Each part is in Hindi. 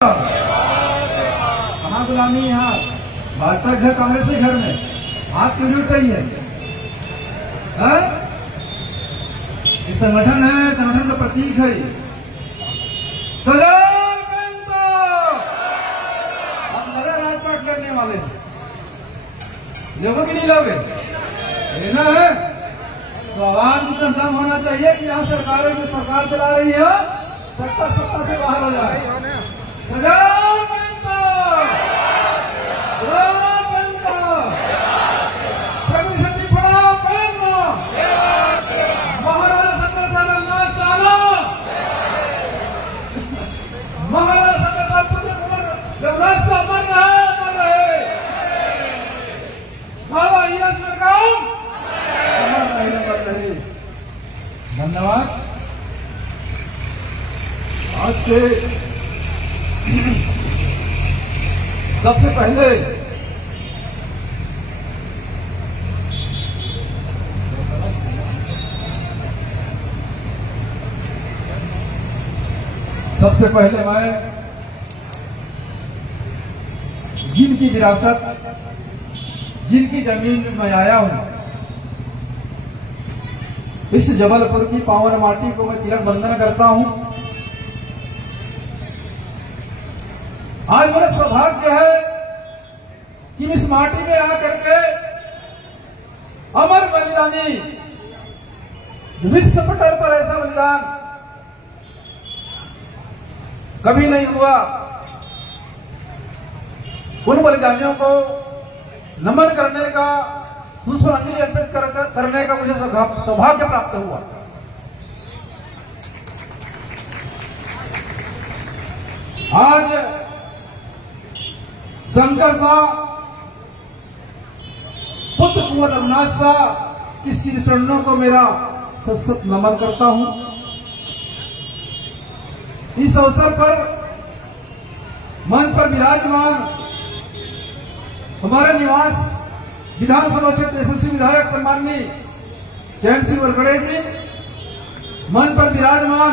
कहाँ गुलामी है? यहाँ भाजपा घर, कांग्रेस के घर में हाथ क्यों नहीं उठाइए? ये संगठन है, संगठन का प्रतीक है। आप लगा राजपाट करने वाले लोगों की नहीं लोगे लेना है तो आवाज में दम होना चाहिए कि यहाँ सरकारें जो सरकार चला रही है सत्ता से बाहर हो जाए। धन्यवाद। आज के सबसे पहले मैं जिनकी विरासत, जिनकी जमीन में मैं आया हूं, इस जबलपुर की पावन माटी को मैं तिलक बंधन करता हूं। आज मेरा सौभाग्य है कि इस माटी में आकर के अमर बलिदानी, विश्व पटल पर ऐसा बलिदान कभी नहीं हुआ। उन बलिदानियों को नमन करने का, पुष्पांजलि अर्पित करने का मुझे सौभाग्य प्राप्त हुआ। आज शंकर शाह, पुत्र कुंवर अविनाश शाह की श्री चरणों को मेरा सशक्त नमन करता हूं। इस अवसर पर मंच पर विराजमान हमारे निवास विधानसभा क्षेत्र यशस्वी विधायक सम्माननीय जयंत सिंह वरकड़े जी, मंच पर विराजमान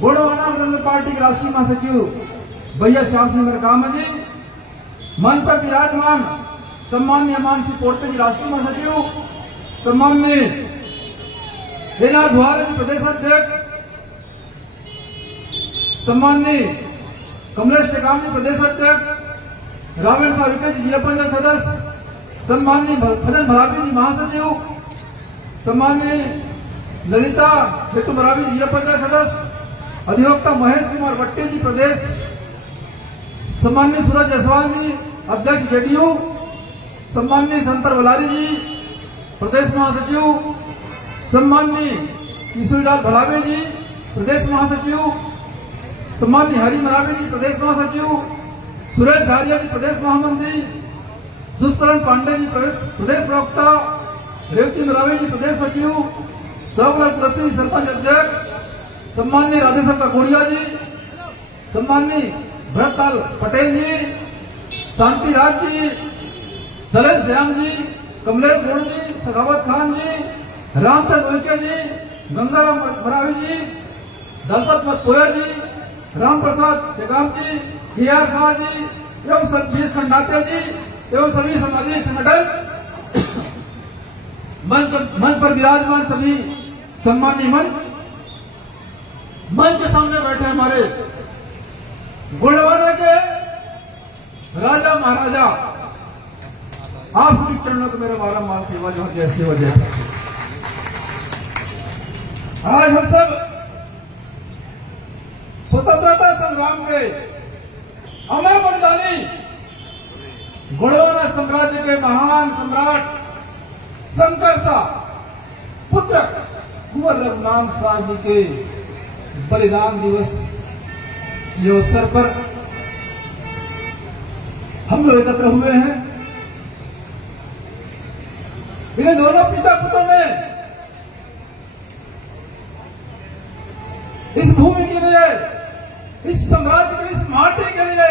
गोंडवाना जनता पार्टी के राष्ट्रीय महासचिव भैया श्याम सिंह मरकाम जी, मंच पर विराजमान सम्माननीय अमान सिंह पोर्ते जी राष्ट्रीय महासचिव, सम्माननीय एनआर बुहारे जी प्रदेश अध्यक्ष, सम्माननीय कमलेश टेकाम जी प्रदेश अध्यक्ष, रावण साविका जी जिला पंचायत सदस्य, सम्माननीय भजन भरावी जी महासचिव, सम्माननीय ललिता हेतु भरावी जी जिला पंचायत सदस्य, अधिवक्ता महेश कुमार भट्टी जी प्रदेश, सम्माननीय सूरज जायसवाल जी अध्यक्ष जेडीयू, सम्माननीय संतर बलारी जी प्रदेश महासचिव, सम्माननीय किशोरीलाल भलावे जी प्रदेश महासचिव, सम्माननीय हरि मरावी जी प्रदेश महासचिव, सुरेश झारिया जी प्रदेश महामंत्री, सुतरण पांडे जी प्रदेश प्रवक्ता, रेवती मरावी जी प्रदेश सचिव, सबलाल कुलस्ते सरपंच अध्यक्ष, सम्माननीय राधेशंकर कोड़िया जी, सम्माननीय भरतलाल पटेल जी, शांति राज जी, सलेम श्याम जी, कमलेश गोड़ जी, सखावत खान जी, रामचंद्र उइके जी, गंगाराम मरावी जी, दलपत मतपोया जी, राम प्रसाद टेकाम जी, KR शाह जी एवं बीएस खंडाते जी एवं सभी सामाजिक संगठन, मंच पर विराजमान सभी सम्मानीय मंच के सामने बैठे हमारे गोंडवाना के राजा महाराजा, आप सभी चरणों को मेरा बारम्बार सेवा जो जैसे हो जाए। आज हम सब स्वतंत्रता संग्राम के अमर बलिदानी गोंडवाना साम्राज्य के महान सम्राट शंकर शाह पुत्र कुंवर रघुनाथ शाह जी के बलिदान दिवस ये अवसर पर हम लोग एकत्र हुए हैं। इन्हें दोनों पिता पुत्रों ने इस भूमि के लिए, इस साम्राज्य के लिए, इस माटी के लिए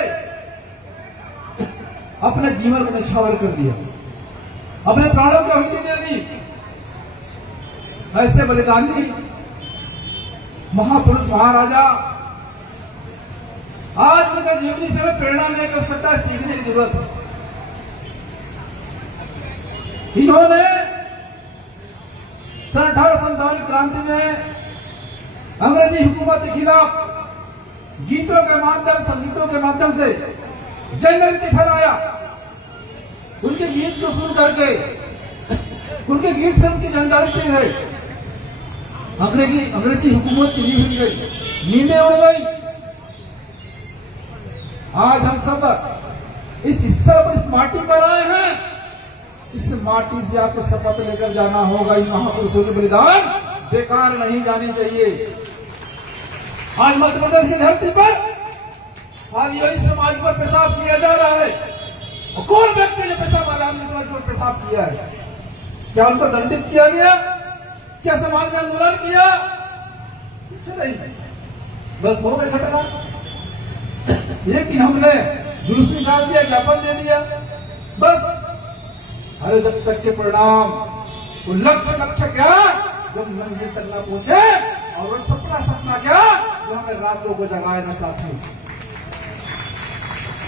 अपने जीवन को न्यौछावर कर दिया, अपने प्राणों की आहुति दे दी। ऐसे बलिदानी महापुरुष महाराजा आज केवल जीवनी से हमें प्रेरणा लेने की आवश्यकता है, सीखने की जरूरत है। इन्होंने सन 1857 की क्रांति में अंग्रेजी हुकूमत के खिलाफ गीतों के माध्यम, संगीतों के माध्यम से जनजागृति फैलाया। उनके गीत को सुन करके, उनके गीत से उनकी जनजागृति है। अंग्रेजी हुकूमत की नींद उड़ गई, नींदें उड़ गई। आज हम सब इस हिस्सा पर, इस माटी पर आए हैं। इस माटी से आपको शपथ लेकर जाना होगा, इन महापुरुषों के बलिदान बेकार नहीं जानी चाहिए। आज मध्य प्रदेश की धरती पर आदिवासी समाज पर पेशाब किया जा रहा है। और कौन व्यक्ति ने पेशाब आदिवासी समाज पर पेशाब किया है? क्या उनको दंडित किया गया? क्या समाज ने आंदोलन किया? कुछ नहीं, बस हो गई घटना। लेकिन हमने जुलूस निकाल दिया, ज्ञापन दे दिया, बस। अरे जब तक के परिणाम, वो लक्ष्य क्या जब मंजिल तक न पहुंचे, और वो सपना क्या जो हमें रातों को जगाए न साथी।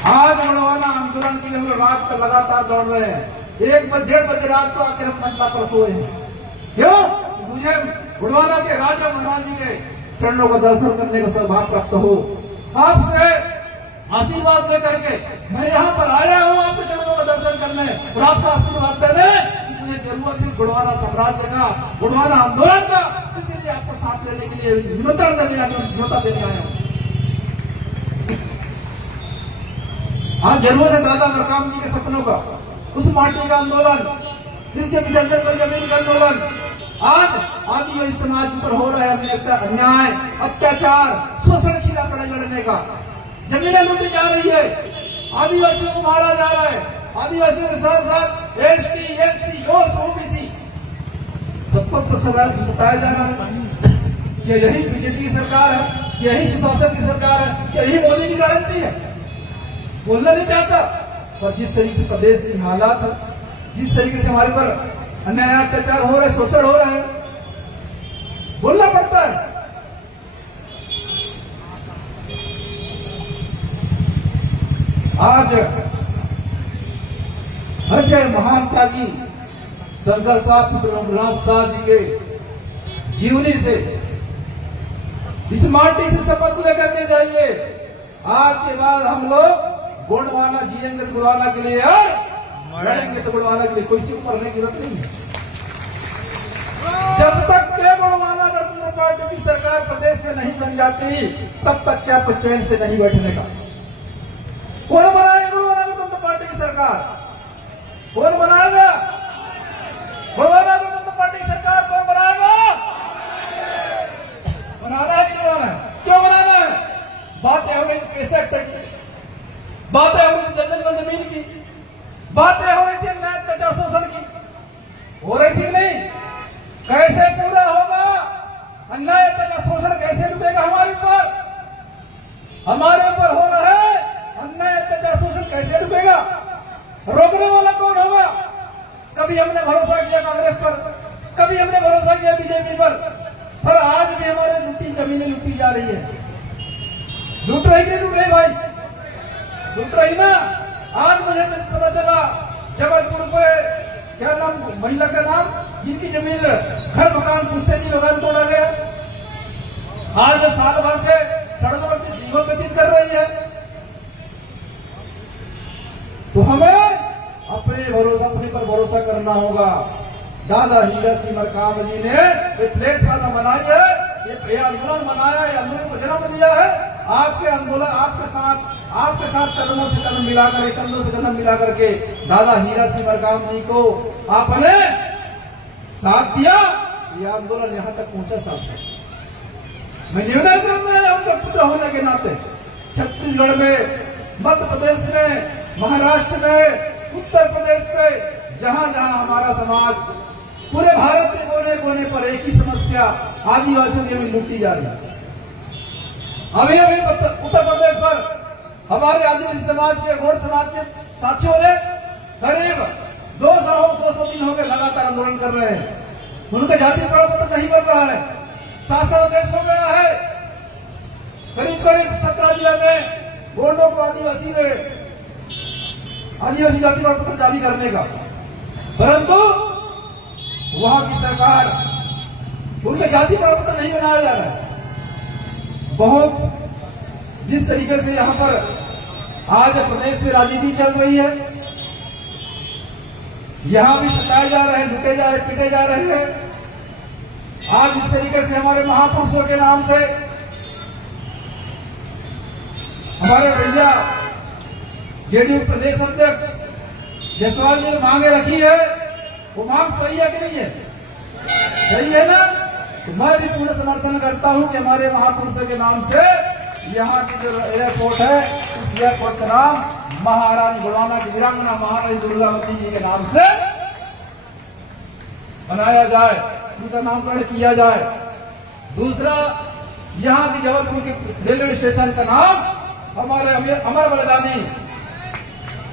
आज गुणवाना आंदोलन के लिए हम रात पर लगातार दौड़ रहे हैं। 1-1:30 बजे रात को आकर हम मंडला पर सोए हैं। क्यों? मुझे गुणवाना के राजा महाराज जी के चरणों का दर्शन करने का सौभाग्य प्राप्त हो। आपसे आशीर्वाद लेकर के मैं यहाँ पर आया हूँ आपके चरणों का दर्शन करने और आपका आशीर्वाद देने। मुझे जरूरत है गुणवाना साम्राज्य का, गुणवाना आंदोलन का, इसीलिए आपको साथ लेने के लिए निमंत्रण करने आया, न्योता देने आया हूँ। आज जरूरत है दादा बलराम जी के सपनों का, उस माटी का आंदोलन, इस जमीन का आंदोलन। आज आदिवासी समाज पर हो रहा है अन्याय, अत्याचार, शोषण के खिलाफ लड़ाई लड़ने का। जमीनें लूटी जा रही है, आदिवासियों को मारा जा रहा है, आदिवासियों के साथ साथ एसटी, एससी, ओबीसी सबको सताया जा रहा है। क्या यही बीजेपी की सरकार है? यही सुशासन की सरकार है? क्या यही मोदी की गारंटी है? बोलना नहीं चाहता, पर जिस तरीके से प्रदेश की हालात है, जिस तरीके से हमारे पर अन्याय, अत्याचार हो रहा है, शोषण हो रहा है, बोलना पड़ता है। आज ऐसे महान त्यागी शंकर साहब, पुत्र रघुनाथ शाह जी के जीवनी से, इस माटी से शपथ लेकर के जाइए। आज के बाद हम लोग गुणवाना जिएंगे तो गुणवाना के लिए, और लड़ेंगे तो गुणवाना के लिए। कोई से ऊपर रहने की जरूरत नहीं है। जब तक के गुणवाना गणतंत्र पार्टी की सरकार प्रदेश में नहीं बन जाती, तब तक क्या आपको चैन से नहीं बैठने का। कौन बनाएगा गुणवाना गणतंत्र पार्टी की सरकार? कौन बनाएगा गुणवाना गणतंत्र पार्टी की सरकार? कौन बनाएगा? बनाना है कि बनाना है? क्यों बनाना है? बातें हो रही पैसे की, बातें हो रही थी जंगल जमीन की, बातें हो रही थी अन्याय, अत्याचार, शोषण की, हो रही थी नहीं? कैसे पूरा होगा? अन्याय, अत्याचार, शोषण कैसे रुकेगा? हमारे ऊपर हो रहा है अन्याय, अत्याचार, शोषण कैसे रुकेगा? रोकने वाला कौन होगा? कभी हमने भरोसा किया कांग्रेस पर, कभी हमने भरोसा किया बीजेपी पर आज भी हमारे लूटी जमीनें लूटी जा रही है। लूट रही कि नहीं लूट रही भाई? लूट रही ना। आज मुझे पता चला जबलपुर पे, क्या नाम महिला का नाम, जिनकी जमीन घर मकान पुश्तैनी मकान तोड़ा गया, आज साल भर से सड़कों पर जीवन व्यतीत कर रही है। तो हमें अपने पर भरोसा करना होगा। दादा हीरा सिंह मरकाम जी ने ये प्लेटफॉर्म बनाई है, ये आंदोलन बनाया, ये आंदोलन को जन्म दिया है। आपके आंदोलन, आपके साथ कदमों से कदम मिलाकर, कंधों से कदम मिलाकर के दादा हीरा सिंह मरकाम जी को आपने साथ दिया, ये आंदोलन यहाँ तक पहुंचा। साथ मैं निवेदन करता है, हम तक पुत्र होने के नाते छत्तीसगढ़ में, मध्य प्रदेश में, महाराष्ट्र में, उत्तर प्रदेश में, जहां जहां हमारा समाज, पूरे भारत के कोने कोने पर एक ही समस्या आदिवासियों की जमीन लूटी जा रही है। अभी उत्तर प्रदेश पर हमारे आदिवासी समाज के, गौड़ समाज के साथियों ने करीब 200 दिन हो गए लगातार आंदोलन कर रहे हैं। उनका जाति प्रमाण पत्र नहीं बन रहा है, शासन आदेश हो गया है। करीब 17 जिला में बोर्डों को आदिवासी जाति प्रमाण पत्र जारी करने का, परंतु वहां की सरकार उनका जाति प्रमाण पत्र नहीं बनाया जा रहा है। बहुत जिस तरीके से यहां पर आज प्रदेश में राजनीति चल रही है, यहां भी सताए जा रहे हैं, लुटे जा रहे, पीटे जा रहे हैं। आज इस तरीके से हमारे महापुरुषों के नाम से हमारे भैया जेडीयू प्रदेश अध्यक्ष जायसवाल जी ने मांगे रखी है, वो मांग सही है कि नहीं है? सही है ना? तो मैं भी पूर्ण समर्थन करता हूं कि हमारे महापुरुषों के नाम से यहाँ की जो एयरपोर्ट है, उस एयरपोर्ट का नाम महारानी गुड़वाना की वीरांगना महारानी दुर्गावती जी के नाम से बनाया जाए, उनका नामकरण किया जाए। दूसरा, यहाँ की जबलपुर के रेलवे स्टेशन का नाम हमारे अमर बलिदानी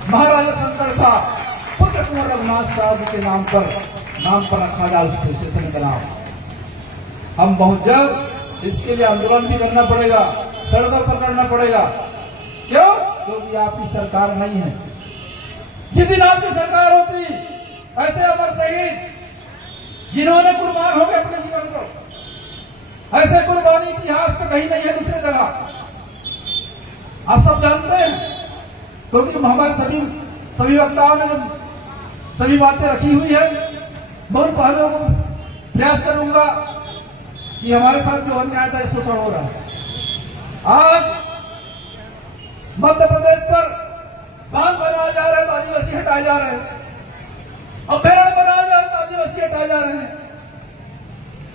महाराजा शंकर साहब पुत्र कुंवर रघुनाथ साहब के नाम पर रखा जाए उस स्टेशन का नाम। हम बहुत जल्द इसके लिए आंदोलन भी करना पड़ेगा, सड़कों पर करना पड़ेगा। क्यों? क्योंकि आपकी सरकार नहीं है। जिस दिन आपकी सरकार होती, ऐसे अमर शहीद जिन्होंने कुर्बान हो गए अपने जीवन को, ऐसे कुर्बानी इतिहास में कहीं नहीं है दूसरी जगह। आप सब जानते हैं, क्योंकि हमारे सभी वक्ताओं ने सभी बातें रखी हुई है। बहुत पहलुओं को प्रयास करूंगा कि हमारे साथ जो अन्याय था शोषण हो रहा है। आज मध्य प्रदेश पर बांध बनाए जा रहे हैं तो आदिवासी हटाए जा रहे हैं, अभ्यारण्य बनाया जा रहा है तो आदिवासी हटाए जा रहे हैं,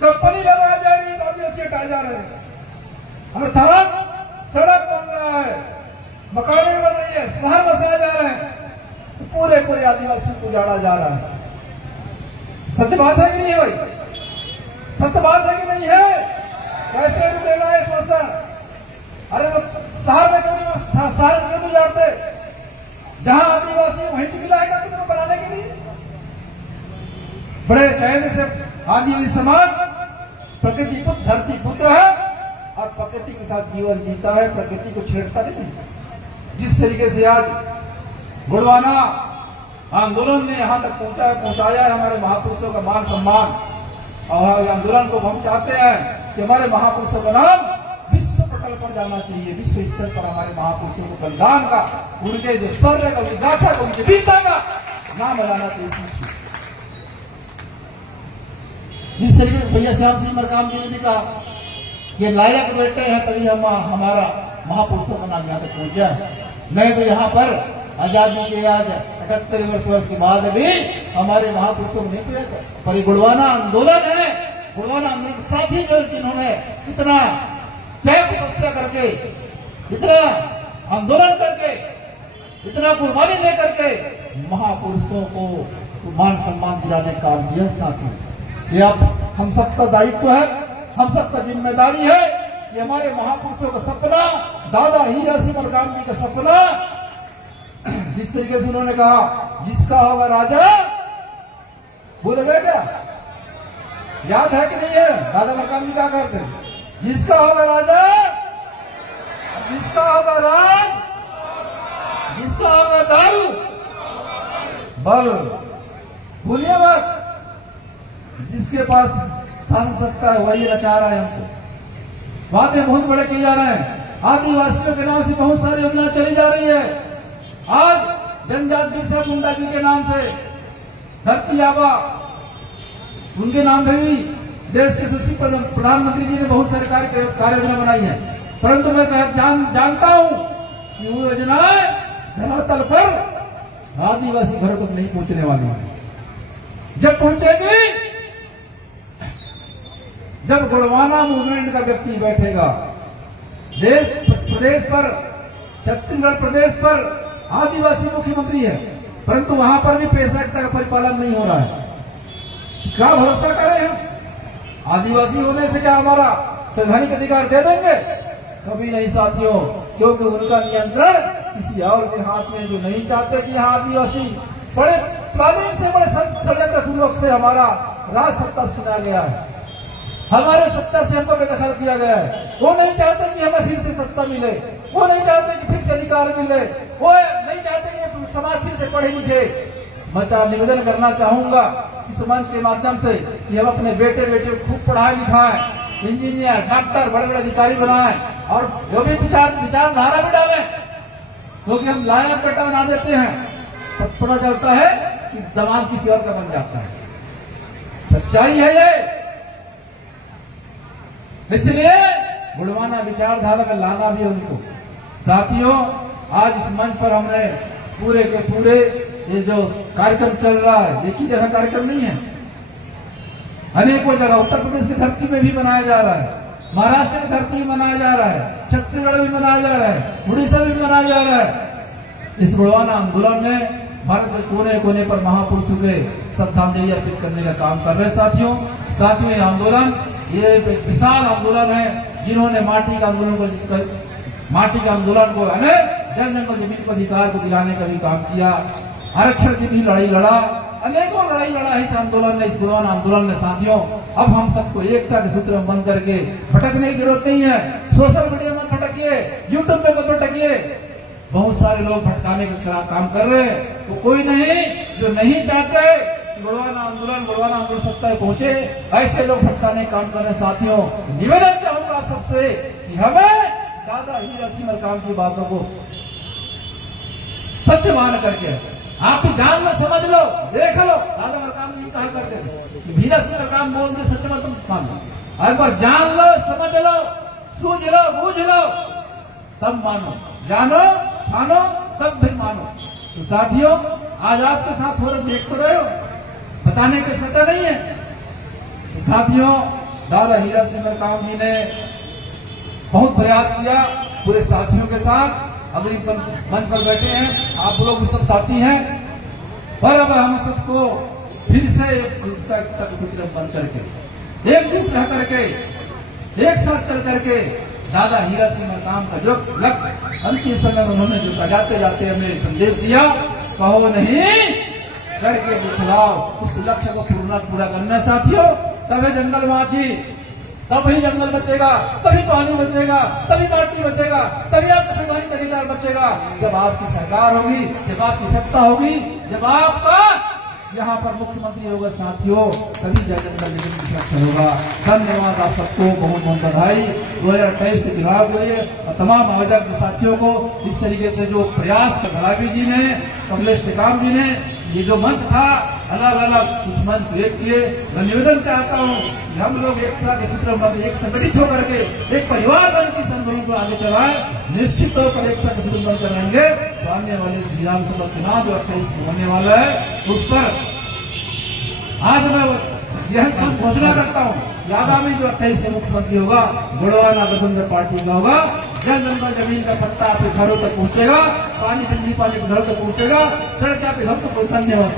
कंपनी लगाई जा रही है तो आदिवासी हटाए जा रहे हैं, अर्थात सड़क बन रहा है, मकानें बन रही है, शहर बसाए जा रहे हैं, तो पूरे आदिवासी को उजाड़ा जा रहा है। सत्य बात है कि नहीं है भाई? सत्य बात है कि नहीं है? कैसे रुकेगा ये शोषण? अरे तो शहर में क्यों उजाड़ते? जहां आदिवासी वहीं तो मिलाएगा तुमको बनाने के लिए। बड़े चैन से आदिवासी समाज प्रकृति पुत्र धरती पुत्र है और प्रकृति के साथ जीवन जीता है, प्रकृति को छेड़ता नहीं। जिस तरीके से आज गुड़वाना आंदोलन ने यहां तक पहुंचाया है हमारे महापुरुषों का मान सम्मान, और आंदोलन को हम चाहते हैं कि हमारे महापुरुषों का नाम विश्व पटल पर जाना चाहिए, विश्व स्तर पर हमारे महापुरुषों को बलिदान का, उनके जो शौर्य का, उनकी गाथा का, उनकी वीरता का नाम लाना चाहिए। जिस तरीके से भैया श्याम सिंह मरकाम जी ने भी कहा कि लायक बेटे हैं तभी हमारा महापुरुषों का नाम यहाँ तक पहुंचा है, नहीं तो यहाँ पर आजादी के आज 78 वर्ष के बाद भी हमारे महापुरुषों को नहीं पहुंचा। पर ये गुड़वाना आंदोलन है, गुड़वाना आंदोलन के साथी जो जिन्होंने इतना त्याग तपस्या करके, इतना आंदोलन करके, इतना कुर्बानी दे करके महापुरुषों को मान सम्मान दिलाने का यह साथी, ये अब हम सबका दायित्व है, हम सबका जिम्मेदारी है कि हमारे महापुरुषों का सपना, दादा हीरा सिंह मरकाम जी का सपना, जिस तरीके से उन्होंने कहा जिसका होगा राजा, भूल गए क्या? याद है कि नहीं है? दादा मरकाम जी क्या कहते हैं? जिसका होगा राजा, जिसका होगा राज, जिसका होगा दल बल, भूलिए मत। जिसके पास शासन सत्ता है वही रचा रहा है हमको। बातें बहुत बड़े किए जा रहे हैं, आदिवासियों के नाम से बहुत सारी योजना चली जा रही है। आज जनजाति बिरसा मुंडा जी के नाम से धरती आबा, उनके नाम पे भी देश के यशस्वी प्रधानमंत्री जी ने बहुत सारी कार्य योजना बनाई है, परंतु मैं जानता हूं कि वो योजनाएं धरातल पर आदिवासी घरों तक नहीं पहुंचने वाली है। जब पहुंचेगी, जब गुड़वाना मूवमेंट का व्यक्ति बैठेगा, प्रदेश पर, छत्तीसगढ़ प्रदेश पर आदिवासी मुख्यमंत्री है, परंतु वहां पर भी पैसा का परिपालन नहीं हो रहा है। क्या भरोसा करें हम? आदिवासी होने से क्या हमारा संवैधानिक अधिकार दे देंगे? कभी नहीं साथियों, क्योंकि उनका नियंत्रण किसी और के हाथ में, जो नहीं चाहते कि यहाँ आदिवासी बड़े प्लानिंग से, बड़े षड्यंत्र पूर्वक से हमारा राज सत्ता छीना गया है, हमारे सत्ता से हमको बेदखल किया गया है। वो नहीं चाहते कि हमें फिर से सत्ता मिले, वो नहीं चाहते कि फिर से रोजगार मिले, वो नहीं चाहते कि समाज फिर से पढ़े लिखे। मैं निवेदन करना चाहूंगा इस मंच के माध्यम से कि हम अपने बेटे को खूब पढ़ाए लिखाएं, इंजीनियर, डॉक्टर, बड़े बड़े अधिकारी बनाएं और जो भी विचारधारा में डालें, क्योंकि हम लायक बेटा बना देते हैं, पता चलता है कि दमाद किसी और का बन जाता है। सच्चाई है ये। इसलिए गुणवाना विचारधारा में लाना भी उनको। साथियों, आज इस मंच पर हमने पूरे के पूरे ये जो कार्यक्रम चल रहा है, एक ही जगह कार्यक्रम नहीं है, अनेकों जगह उत्तर प्रदेश की धरती में भी मनाया जा रहा है, महाराष्ट्र की धरती में मनाया जा रहा है, छत्तीसगढ़ में मनाया जा रहा है, उड़ीसा में भी मनाया जा रहा है। इस गुणवाना आंदोलन ने भारत के कोने कोने पर महापुरुषों के श्रद्धांजलि अर्पित करने का काम कर रहे हैं। साथियों, ये आंदोलन ये विशाल आंदोलन है, जिन्होंने माटी का आंदोलन को जल जंगल जमीन को अधिकार को दिलाने का भी काम किया, आरक्षण की भी लड़ाई लड़ा, अनेकों लड़ाई लड़ा है इस आंदोलन ने, इस गुणवाना आंदोलन ने। साथियों, अब हम सबको एकता के सूत्र में बंद करके भटकने की जरूरत नहीं है। सोशल मीडिया में भटकिए, यूट्यूब में मत भटकिए, बहुत सारे लोग भटकाने का काम कर रहे हैं। तो कोई नहीं जो नहीं चाहते गुणवाना आंदोलन सत्ता में पहुंचे, ऐसे लोग भटकाने का काम कर रहे हैं। साथियों, निवेदन चाहूंगा आप सबसे कि हमें दादा हीरा सिंह मरकाम की बातों को सच मान करके आप भी जान लो, समझ लो, देख लो। दादा मरकाम जी कहा करते थे हीरा सिंह मरकाम बोलते सच मत मान लो, एक बार जान लो, समझ लो, सूझ लो, बूझ लो, तब मानो, जानो मानो तब फिर मानो। तो साथियों, आज आपके साथ हो रहे देख तो रहे हो, बताने की सत्ता नहीं है। तो साथियों, दादा हीरा सिंह मरकाम जी ने बहुत प्रयास किया पूरे साथियों के साथ, अग्रिम मंच पर बैठे हैं, आप लोग भी सब साथी हैं, पर अब हम सबको फिर से तक सूत्र बन करके एकजुट रह करके एक साथ चल करके दादा हीरा सिंह मरकाम का जो लक्ष्य अंतिम समय में उन्होंने जो जाते जाते हमें संदेश दिया, कहो नहीं करके दिखलाओ, उस लक्ष्य को पूरा करना। साथियों, तभी जंगल बाँची, तभी जंगल बचेगा, तभी पानी बचेगा, तभी माटी बचेगा, तभी आपका संवैधानिक अधिकार बचेगा। जब आपकी सरकार होगी, जब आपकी सत्ता होगी, जब आपका यहाँ पर मुख्यमंत्री होगा, साथियों, तभी जंगल जमीन की सुरक्षा होगा। धन्यवाद आप सबको, बहुत बहुत बधाई 2028 के चुनाव के लिए और तमाम आयोजक साथियों को। इस तरीके से जो प्रयास गुलाबी जी ने, कमलेश टेकाम जी ने, ये जो मंच था अलग अलग, उस मंच को एक किए। मैं निवेदन चाहता हूँ कि हम लोग एकता के सूत्र में एक संगठित होकर के एक परिवार बन के आंदोलन को आगे चलाएं। निश्चित तौर पर एकता के सूत्र बनकर रहेंगे तो आने वाले विधानसभा चुनाव जो 28 होने वाला है, उस पर आज मैं यह घोषणा करता हूँ कि आगामी जो 28 के मुख्यमंत्री होगा, गुणवाना गठबंधन पार्टी का होगा। जल जंगल जमीन का पट्टा आपके घरों तक पहुंचेगा, पानी बिजली पानी घरों तक पहुंचेगा, सड़क आपके घर तक। धन्यवाद।